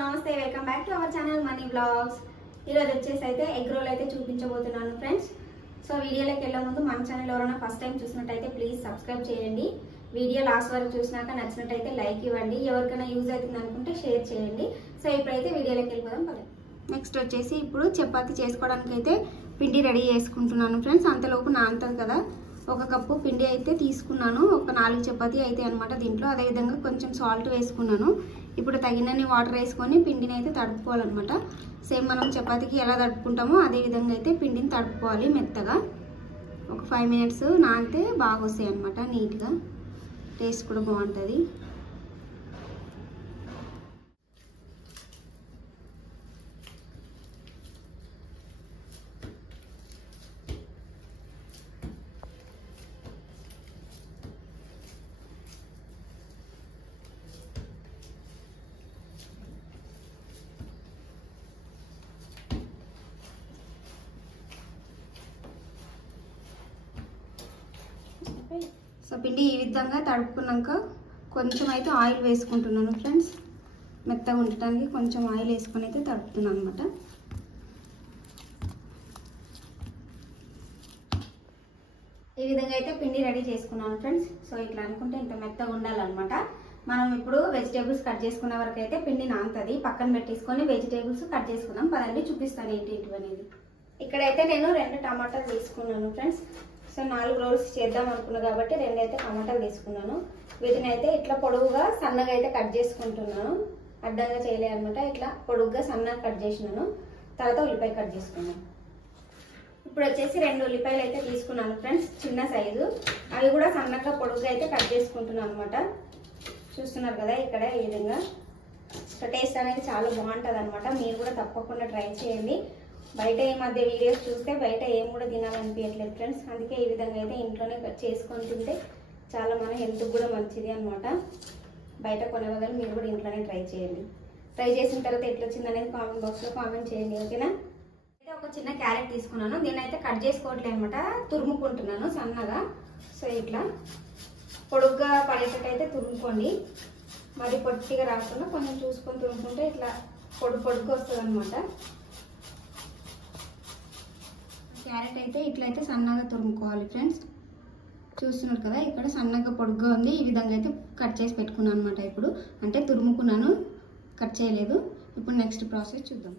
నమస్తే welcome back to our channel money blogs. ఈరోజు వచ్చేసి అయితే ఎగ్ రోల్ అయితే చూపించబోతున్నాను ఫ్రెండ్స్. సో వీడియోలోకి వెళ్ళే ముందు మన ఛానల్ ఎవరైనా ఫస్ట్ టైం చూసినట్టయితే ప్లీజ్ సబ్స్క్రైబ్ చేయండి. వీడియో లాస్ట్ వరకు చూసినాక నచ్చినట్టయితే లైక్ ఇవ్వండి. ఎవరికైనా యూజ్ అవుతుంది అనుకుంటే షేర్ చేయండి. సో ఇప్పుడైతే వీడియోలోకి వెళ్ళిపోదాం పదండి. నెక్స్ట్ వచ్చేసి ఇప్పుడు చపాతీ చేసుకోవడానికి అయితే పిండి రెడీ చేసుకుంటున్నాను ఫ్రెండ్స్. అంతలోపు నానుతుంది కదా, ఒక కప్పు పిండి అయితే తీసుకున్నాను. ఒక 4 చపాతీ అయితే అనమాట దీంట్లో. అదేవిధంగా కొంచెం సాల్ట్ వేసుకున్నాను. ఇప్పుడు తగినన్ని వాటర్ వేసుకొని పిండిని అయితే తడుపుకోవాలన్నమాట. సేమ్ మనం చపాతీకి ఎలా తడుపుకుంటామో అదే విధంగా అయితే పిండిని తడుపుకోవాలి మెత్తగా. ఒక 5 మినిట్స్ నానితే బాగా వస్తాయి అనమాట, నీట్గా. టేస్ట్ కూడా బాగుంటుంది. సో పిండి ఈ విధంగా తడుపుకున్నాక కొంచెం అయితే ఆయిల్ వేసుకుంటున్నాను ఫ్రెండ్స్. మెత్తగా ఉండటానికి కొంచెం ఆయిల్ వేసుకొని అయితే తడుపుతున్నాను అనమాట. ఈ విధంగా అయితే పిండి రెడీ చేసుకున్నాను ఫ్రెండ్స్. సో ఇట్లా అనుకుంటే ఇంత మెత్తగా ఉండాలన్నమాట. మనం ఇప్పుడు వెజిటేబుల్స్ కట్ చేసుకునే వరకు అయితే పిండి నానుతుంది. పక్కన పెట్టేసుకొని వెజిటేబుల్స్ కట్ చేసుకుందాం పదండి, చూపిస్తాను ఏంటి అనేది. ఇక్కడైతే నేను 2 టమాటాలు తీసుకున్నాను ఫ్రెండ్స్. సో 4 రోల్స్ చేద్దాం అనుకున్నాను కాబట్టి 2 అయితే టమాటాలు తీసుకున్నాను. వీటిని అయితే ఇట్లా పొడవుగా సన్నగా అయితే కట్ చేసుకుంటున్నాను. అడ్డంగా చేయలేదు అనమాట. ఇట్లా పొడుగ్గా సన్నగా కట్ చేసినాను. తర్వాత ఉల్లిపాయ కట్ చేసుకున్నాను. ఇప్పుడు వచ్చేసి 2 ఉల్లిపాయలు అయితే తీసుకున్నాను ఫ్రెండ్స్, చిన్న సైజు. అవి కూడా సన్నగా పొడుగ్గా అయితే కట్ చేసుకుంటున్నాను అనమాట. చూస్తున్నారు కదా ఇక్కడ ఈ విధంగా. టేస్ట్ అనేది చాలా బాగుంటుంది అనమాట. మీరు కూడా తప్పకుండా ట్రై చేయండి. బయట ఈ మధ్య వీడియోస్ చూస్తే బయట ఏం కూడా తినాలనిపించట్లేదు ఫ్రెండ్స్. అందుకే ఈ విధంగా అయితే ఇంట్లోనే చేసుకొని తింటే చాలా మన హెల్త్కి కూడా మంచిది అనమాట. బయట కొనే బదులు మీరు కూడా ఇంట్లోనే ట్రై చేయండి. ట్రై చేసిన తర్వాత ఎట్లా వచ్చింది అనేది కామెంట్ బాక్స్లో కామెంట్ చేయండి, ఓకేనా. అయితే ఒక చిన్న క్యారెట్ తీసుకున్నాను. దీన్ని అయితే కట్ చేసుకోవట్లేదు అనమాట, తురుముకుంటున్నాను సన్నగా. సో ఇట్లా పొడుగ్గా పడేటట్టు అయితే తురుముకోండి. మరి పొట్టిగా రాకుండా కొంచెం చూసుకొని తురుముకుంటే ఇట్లా పొడుగ్గా వస్తుంది అనమాట. క్యారెట్ అయితే ఇట్లయితే సన్నగా తురుముకోవాలి ఫ్రెండ్స్. చూస్తున్నారు కదా ఇక్కడ సన్నగా పొడుగ్గా ఉంది. ఈ విధంగా అయితే కట్ చేసి పెట్టుకున్నాను అనమాట. ఇప్పుడు అంటే తురుముకున్నాను, కట్ చేయలేదు. ఇప్పుడు నెక్స్ట్ ప్రాసెస్ చూద్దాం.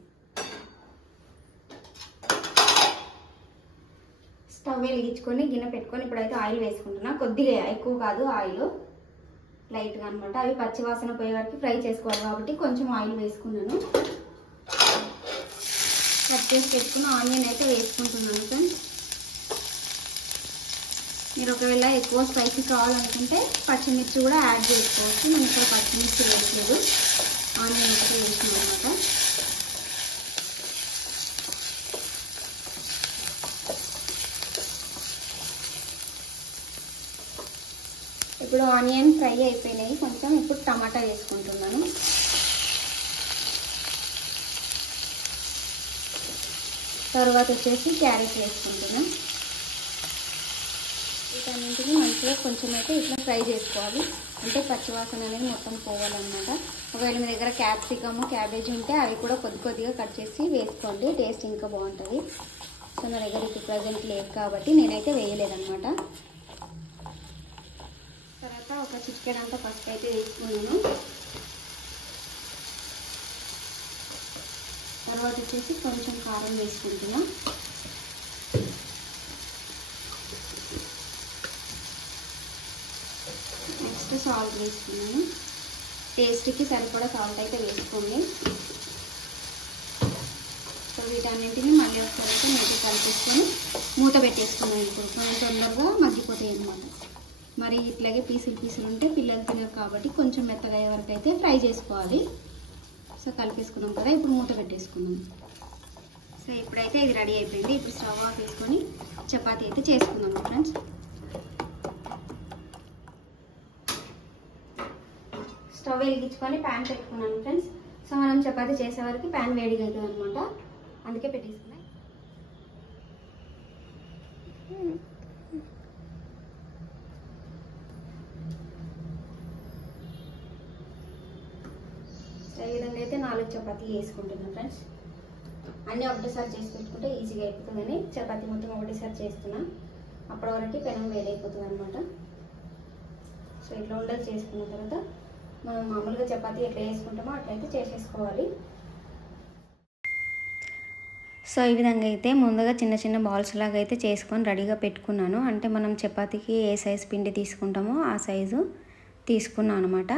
స్టవ్ వెలిగించుకొని గిన్నె పెట్టుకొని ఇప్పుడైతే ఆయిల్ వేసుకుంటున్నా. కొద్దిగా, ఎక్కువ కాదు, ఆయిల్ లైట్గా అనమాట. అవి పచ్చివాసన పోయే వరకు ఫ్రై చేసుకోవాలి కాబట్టి కొంచెం ఆయిల్ వేసుకున్నాను. కట్ చేసి పెట్టుకున్న ఆనియన్ అయితే వేసుకుంటున్నాను ఫ్రెండ్స్. మీరు ఒకవేళ ఎక్కువ స్పైసీ కావాలనుకుంటే పచ్చిమిర్చి కూడా యాడ్ చేసుకోవచ్చు. నేను ఇక్కడ పచ్చిమిర్చి వేయట్లేదు, ఆనియన్ ఒకటే వేసినాను అనమాట. ఇప్పుడు ఆనియన్ ఫ్రై అయిపోయినాయి కొంచెం. ఇప్పుడు టమాటా వేసుకుంటున్నాను. తర్వాత వచ్చేసి క్యారెట్ వేసుకుంటున్నాను. వీటన్నింటినీ మంచిగా కొంచెం అయితే ఇట్లా ఫ్రై చేసుకోవాలి. అంటే పచ్చివాసన అనేది మొత్తం పోవాలన్నమాట. ఒకవేళ మీ దగ్గర క్యాప్సికమ్, క్యాబేజీ ఉంటే అవి కూడా కొద్దిగా కట్ చేసి వేసుకోండి, టేస్ట్ ఇంకా బాగుంటుంది. సో నా దగ్గర ఇప్పుడు ప్రజెంట్ లేదు కాబట్టి నేనైతే వేయలేదన్నమాట. తర్వాత ఒక చిటికెడంతా పసుపు అయితే వేసుకున్నాను. తర్వాత వచ్చేసి కొంచెం కారం వేసుకుంటున్నా. నెక్స్ట్ సాల్ట్ వేసుకున్నాను. టేస్ట్కి సరిపడా సాల్ట్ అయితే వేసుకోండి. సో వీటన్నింటినీ మళ్ళీ ఒకసారి అయితే నీట్గా కలిపేసుకొని మూత పెట్టేసుకున్నాను. ఇప్పుడు కొంచెం తొందరగా మగ్గిపోతాయి అన్నమాట. మరి ఇట్లాగే పీసులు ఉంటే పిల్లలు తినరు కాబట్టి కొంచెం మెత్తగా అయ్యే వరకు అయితే ఫ్రై చేసుకోవాలి. సో కలిపేసుకున్నాం కదా, ఇప్పుడు మూత పెట్టేసుకున్నాం. సో ఇప్పుడైతే ఇది రెడీ అయిపోయింది. ఇప్పుడు స్టవ్ ఆఫ్ వేసుకొని చపాతీ అయితే చేసుకున్నాం ఫ్రెండ్స్. స్టవ్ వెలిగించుకొని ప్యాన్ పెట్టుకున్నాను ఫ్రెండ్స్. సో మనం చపాతీ చేసే వరకు ప్యాన్ వేడిగా అవుతుంది అనమాట, అందుకే పెట్టేసుకున్నాం. చపాతీ వేసుకుంటున్నాను ఫ్రెండ్స్. అన్నీ ఒకటేసారి చేసి పెట్టుకుంటే ఈజీగా అయిపోతుందని చపాతీ మొత్తం ఒకటేసారి చేస్తున్నా. అప్పటి వరకు పెనం వేడైపోతుంది అనమాట. సో ఇట్లా ఉండలు చేసుకున్న తర్వాత మనం మామూలుగా చపాతీ ఎట్లా వేసుకుంటామో అట్లయితే చేసేసుకోవాలి. సో ఈ విధంగా అయితే ముందుగా చిన్న చిన్న బాల్స్ లాగా అయితే చేసుకొని రెడీగా పెట్టుకున్నాను. అంటే మనం చపాతీకి ఏ సైజు పిండి తీసుకుంటామో ఆ సైజు తీసుకున్నాను అనమాట.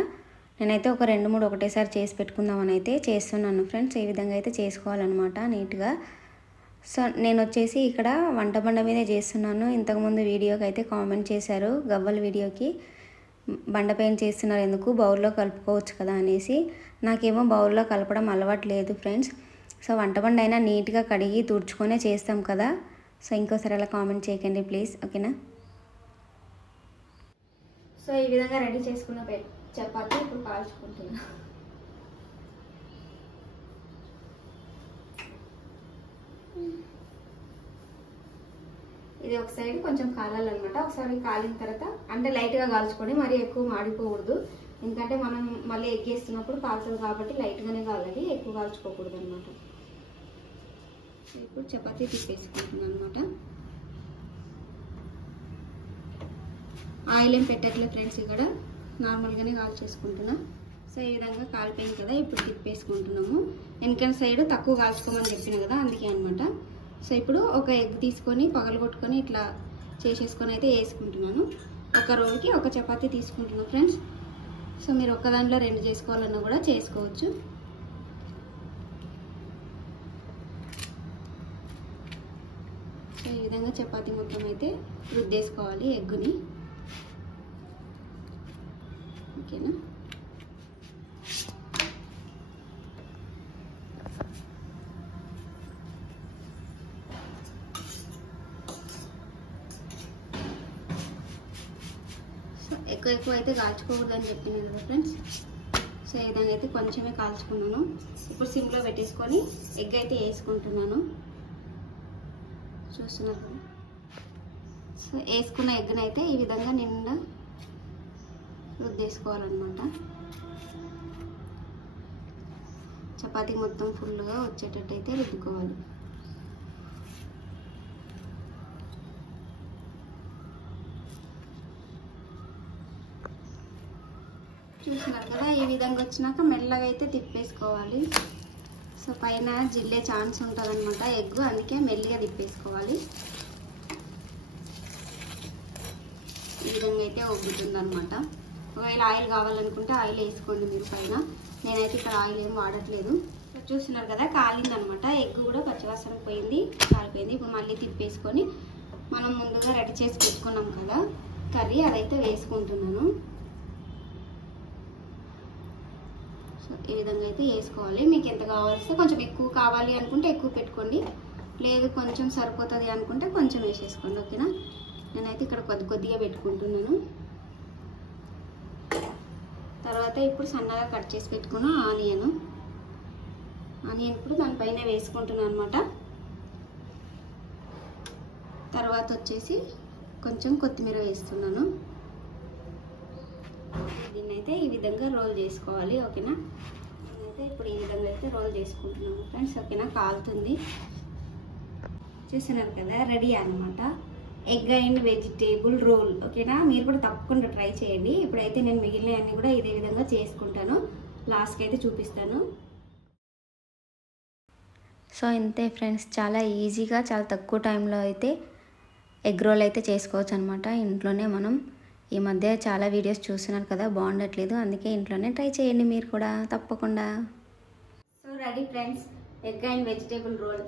నేనైతే ఒక 2-3 ఒకటేసారి చేసి పెట్టుకుందామని అయితే చేస్తున్నాను ఫ్రెండ్స్. ఈ విధంగా అయితే చేసుకోవాలన్నమాట నీట్గా. సో నేను వచ్చేసి ఇక్కడ వంట బండ మీదే చేస్తున్నాను. ఇంతకుముందు వీడియోకి అయితే కామెంట్ చేశారు, గవ్వల వీడియోకి బండ పైన చేస్తున్నారు ఎందుకు, బౌల్లో కలుపుకోవచ్చు కదా అనేసి. నాకేమో బౌల్లో కలపడం అలవాటు లేదు ఫ్రెండ్స్. సో వంట బండ అయినా నీట్గా కడిగి తుడుచుకొనే చేస్తాం కదా. సో ఇంకోసారి అలా కామెంట్ చేయకండి ప్లీజ్, ఓకేనా. సో ఈ విధంగా రెడీ చేసుకున్న చపాతీ ఇప్పుడు కాల్చుకుంటున్నా. ఇది ఒక సైడ్ కొంచెం కాలాలన్నమాట. ఒకసారి కాలిన తర్వాత అంటే లైట్గా కాల్చుకొని మరీ ఎక్కువ మాడిపోకూడదు. ఎందుకంటే మనం మళ్ళీ ఎగ్గేస్తున్నప్పుడు కాలుతుంది కాబట్టి లైట్గానే కాలాలి, ఎక్కువ కాల్చుకోకూడదు అనమాట. ఇప్పుడు చపాతీ తిప్పేసుకుంటున్నాను అనమాట. ఆయిల్ ఏం పెట్టట్లేదు ఫ్రెండ్స్, ఇక్కడ నార్మల్గానే కాల్చేసుకుంటున్నా. సో ఈ విధంగా కాలిపోయింది కదా, ఇప్పుడు తిప్పేసుకుంటున్నాము. వెనకన సైడ్ తక్కువ కాల్చుకోమని చెప్పిన కదా, అందుకే అనమాట. సో ఇప్పుడు ఒక ఎగ్ తీసుకొని పగలగొట్టుకొని ఇట్లా చేసేసుకొని అయితే వేసుకుంటున్నాను. ఒక రోల్కి ఒక చపాతీ తీసుకుంటున్నాను ఫ్రెండ్స్. సో మీరు ఒక్క దాంట్లో 2 చేసుకోవాలన్నా కూడా చేసుకోవచ్చు. సో ఈ విధంగా చపాతీ మొత్తం అయితే రుద్దేసుకోవాలి ఎగ్గుని, ఓకేనా. సో ఎక్కువ అయితే కాల్చుకోకూడదని చెప్పినాను కదా ఫ్రెండ్స్. సో ఈ విధంగా అయితే కొంచెమే కాల్చుకున్నాను. ఇప్పుడు సిమ్లో పెట్టేసుకొని ఎగ్ అయితే వేసుకుంటున్నాను, చూస్తున్నారు కదా. సో వేసుకున్న ఎగ్ని అయితే ఈ విధంగా నిండా రుద్దేసుకోవాలన్నమాట. చపాతీ మొత్తం ఫుల్గా వచ్చేటట్టు అయితే రుద్దుకోవాలి. చూస్తున్నారు కదా, ఈ విధంగా వచ్చినాక మెల్లగా అయితే తిప్పేసుకోవాలి. సో పైన జిల్లే ఛాన్స్ ఉంటుంది అనమాట ఎగ్, అందుకే మెల్లిగా తిప్పేసుకోవాలి. ఈ విధంగా అయితే ఒగ్గుతుంది అనమాట. ఒకవేళ ఆయిల్ కావాలనుకుంటే ఆయిల్ వేసుకోండి మీరు పైన. నేనైతే ఇక్కడ ఆయిల్ ఏం వాడట్లేదు. చూస్తున్నారు కదా, కాలిందనమాట. ఎగ్ కూడా పచ్చివాసన పోయింది, కాలిపోయింది. ఇప్పుడు మళ్ళీ తిప్పేసుకొని మనం ముందుగా రెడీ చేసి పెట్టుకున్నాం కదా కర్రీ, అదైతే వేసుకుంటున్నాను. సో ఈ విధంగా అయితే వేసుకోవాలి. మీకు ఎంత కావాల్సి కొంచెం ఎక్కువ కావాలి అనుకుంటే ఎక్కువ పెట్టుకోండి, లేదు కొంచెం సరిపోతుంది అనుకుంటే కొంచెం వేసేసుకోండి, ఓకేనా. నేనైతే ఇక్కడ కొద్దిగా పెట్టుకుంటున్నాను. తర్వాత ఇప్పుడు సన్నగా కట్ చేసి పెట్టుకున్న ఆనియన్ ఇప్పుడు దానిపైన వేసుకుంటున్నాను అనమాట. తర్వాత వచ్చేసి కొంచెం కొత్తిమీర వేస్తున్నాను. దీన్నైతే ఈ విధంగా రోల్ చేసుకోవాలి, ఓకేనా. నేనైతే ఇప్పుడు ఈ విధంగా అయితే రోల్ చేసుకుంటున్నాను ఫ్రెండ్స్, ఓకేనా. కాలుతుంది, చూస్తున్నారు కదా, రెడీ అన్నమాట ఎగ్ అండ్ వెజిటేబుల్ రోల్, ఓకేనా. మీరు కూడా తప్పకుండా ట్రై చేయండి. ఇప్పుడైతే నేను మిగిలినవన్నీ కూడా ఇదే విధంగా చేసుకుంటాను, లాస్ట్కి అయితే చూపిస్తాను. సో ఇంతే ఫ్రెండ్స్, చాలా ఈజీగా చాలా తక్కువ టైంలో అయితే ఎగ్ రోల్ అయితే చేసుకోవచ్చు అనమాట ఇంట్లోనే. మనం ఈ మధ్య చాలా వీడియోస్ చూస్తున్నారు కదా, బాగుండట్లేదు, అందుకే ఇంట్లోనే ట్రై చేయండి మీరు కూడా తప్పకుండా. So ready friends, egg and vegetable roll.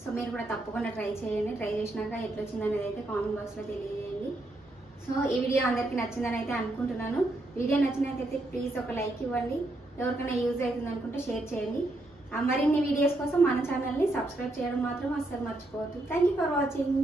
So మీరు కూడా తప్పకుండా ట్రై చేయండి. ట్రై చేసినాక ఎట్లా వచ్చింది అనేది అయితే కామెంట్ బాక్స్లో తెలియజేయండి. సో ఈ వీడియో అందరికీ నచ్చిందని అయితే అనుకుంటున్నాను. వీడియో నచ్చినట్లయితే ప్లీజ్ ఒక లైక్ ఇవ్వండి. ఎవరికైనా యూజ్ అవుతుంది అనుకుంటే షేర్ చేయండి. మరిన్ని వీడియోస్ కోసం మన ఛానల్ని సబ్స్క్రైబ్ చేయడం మాత్రం అస్సలు మర్చిపోవద్దు. Thank you for watching.